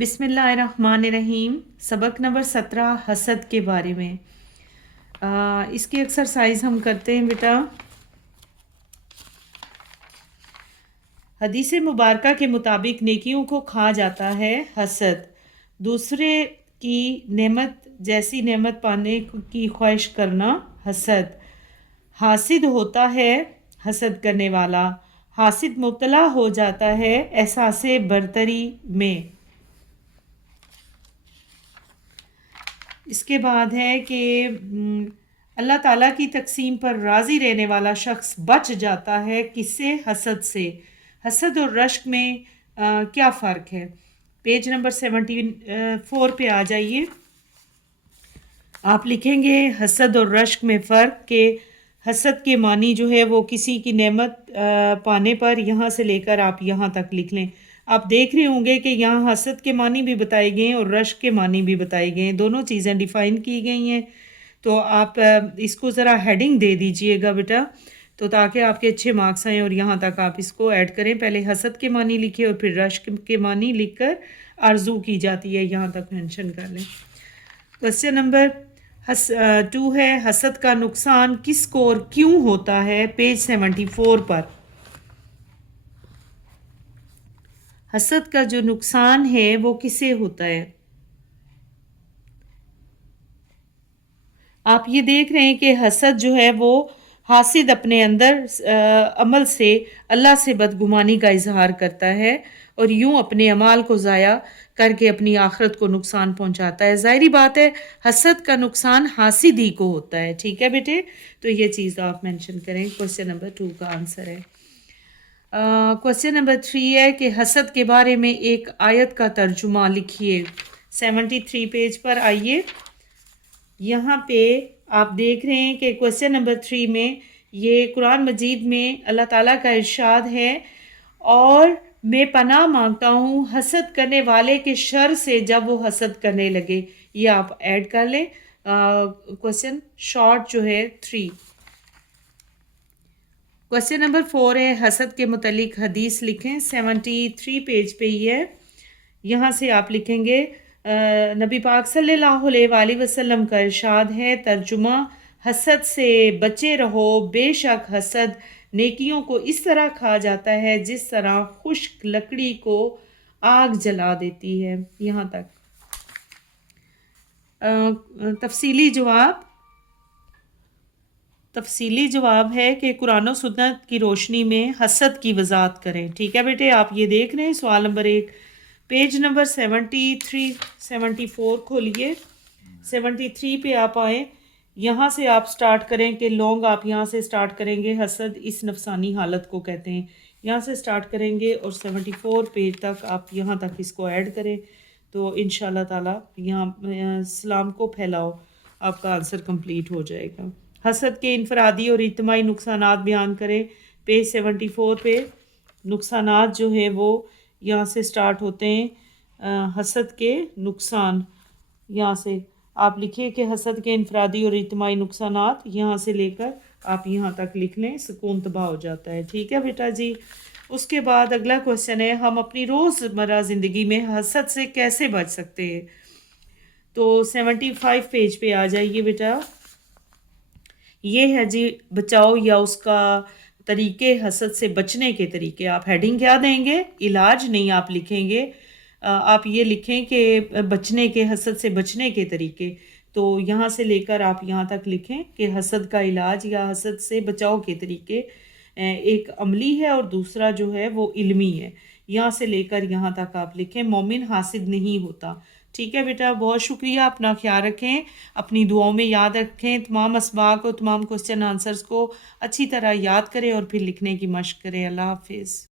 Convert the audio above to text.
بسم اللہ الرحمن الرحیم۔ سبق نمبر 17 حسد کے بارے میں۔ اس کی ایکسرسائز ہم کرتے ہیں بیٹا۔ حدیث مبارکہ کے مطابق نیکیوں کو کھا جاتا ہے حسد۔ دوسرے کی نعمت جیسی نعمت پانے کی خواہش کرنا حسد۔ حاسد ہوتا ہے حسد کرنے والا، حاسد مبتلا ہو جاتا ہے احساس برتری میں۔ اس کے بعد ہے کہ اللہ تعالیٰ کی تقسیم پر راضی رہنے والا شخص بچ جاتا ہے کس سے؟ حسد سے۔ حسد اور رشک میں کیا فرق ہے؟ پیج نمبر 74 پہ آ جائیے۔ آپ لکھیں گے حسد اور رشک میں فرق، کہ حسد کے معنی جو ہے وہ کسی کی نعمت پانے پر، یہاں سے لے کر آپ یہاں تک لکھ لیں۔ آپ دیکھ رہے ہوں گے کہ یہاں حسد کے معنی بھی بتائے گئے ہیں اور رشک کے معنی بھی بتائے گئے ہیں، دونوں چیزیں ڈیفائن کی گئی ہیں۔ تو آپ اس کو ذرا ہیڈنگ دے دیجئے گا بیٹا، تو تاکہ آپ کے اچھے مارکس آئیں، اور یہاں تک آپ اس کو ایڈ کریں۔ پہلے حسد کے معنی لکھے اور پھر رشک کے معنی لکھ کر آرزو کی جاتی ہے، یہاں تک مینشن کر لیں۔ کوسچن نمبر 2 ہے، حسد کا نقصان کس کو اور کیوں ہوتا ہے؟ پیج 74 پر۔ حسد کا جو نقصان ہے وہ کسے ہوتا ہے؟ آپ یہ دیکھ رہے ہیں کہ حسد جو ہے وہ حاسد اپنے اندر عمل سے اللہ سے بدگمانی کا اظہار کرتا ہے، اور یوں اپنے اعمال کو ضائع کر کے اپنی آخرت کو نقصان پہنچاتا ہے۔ ظاہری بات ہے حسد کا نقصان حاسد ہی کو ہوتا ہے، ٹھیک ہے بیٹے؟ تو یہ چیز آپ مینشن کریں۔ کوسچن نمبر 2 کا آنسر ہے۔ کوسچن نمبر 3 ہے کہ حسد کے بارے میں ایک آیت کا ترجمہ لکھیے۔ 73 پیج پر آئیے۔ یہاں پہ آپ دیکھ رہے ہیں کہ کوسچن نمبر 3 میں یہ قرآن مجید میں اللہ تعالیٰ کا ارشاد ہے، اور میں پناہ مانگتا ہوں حسد کرنے والے کے شر سے جب وہ حسد کرنے لگے۔ یہ آپ ایڈ کر لیں۔ کوسچن شارٹ جو ہے 3۔ کوسچن نمبر 4 ہے، حسد کے متعلق حدیث لکھیں۔ 73 پیج پہ ہی ہے، یہاں سے آپ لکھیں گے نبی پاک صلی اللہ علیہ وآلہ وسلم کا ارشاد ہے، ترجمہ: حسد سے بچے رہو، بے شک حسد نیکیوں کو اس طرح کھا جاتا ہے جس طرح خشک لکڑی کو آگ جلا دیتی ہے۔ یہاں تک تفصیلی جواب ہے کہ قرآن و سنت کی روشنی میں حسد کی وضاحت کریں، ٹھیک ہے بیٹے؟ آپ یہ دیکھ رہے ہیں سوال نمبر 1، پیج نمبر 74 کھولیے۔ 73 پہ آپ آئیں، یہاں سے آپ سٹارٹ کریں کہ لونگ آپ یہاں سے سٹارٹ کریں گے، حسد اس نفسانی حالت کو کہتے ہیں، یہاں سے سٹارٹ کریں گے اور 74 پیج تک آپ یہاں تک اس کو ایڈ کریں، تو انشاءاللہ تعالی یہاں سلام کو پھیلاؤ، آپ کا آنسر کمپلیٹ ہو جائے گا۔ حسد کے انفرادی اور اجتماعی نقصانات بیان کریں، پیج 74 پہ۔ نقصانات جو ہے وہ یہاں سے سٹارٹ ہوتے ہیں، حسد کے نقصان، یہاں سے آپ لکھیں کہ حسد کے انفرادی اور اجتماعی نقصانات، یہاں سے لے کر آپ یہاں تک لکھ لیں، سکون تباہ ہو جاتا ہے، ٹھیک ہے بیٹا جی؟ اس کے بعد اگلا کوسچن ہے، ہم اپنی روزمرہ زندگی میں حسد سے کیسے بچ سکتے ہیں؟ تو 75 پیج پہ آ جائیے بیٹا۔ یہ ہے جی بچاؤ یا اس کا طریقے، حسد سے بچنے کے طریقے۔ آپ ہیڈنگ کیا دیں گے؟ علاج نہیں آپ لکھیں گے، آپ یہ لکھیں کہ بچنے کے، حسد سے بچنے کے طریقے۔ تو یہاں سے لے کر آپ یہاں تک لکھیں کہ حسد کا علاج یا حسد سے بچاؤ کے طریقے، ایک عملی ہے اور دوسرا جو ہے وہ علمی ہے۔ یہاں سے لے کر یہاں تک آپ لکھیں، مومن حاسد نہیں ہوتا، ٹھیک ہے بیٹا؟ بہت شکریہ، اپنا خیال رکھیں، اپنی دعاؤں میں یاد رکھیں، تمام اسباق اور تمام کوسچن آنسرز کو اچھی طرح یاد کریں اور پھر لکھنے کی مشق کریں۔ اللہ حافظ۔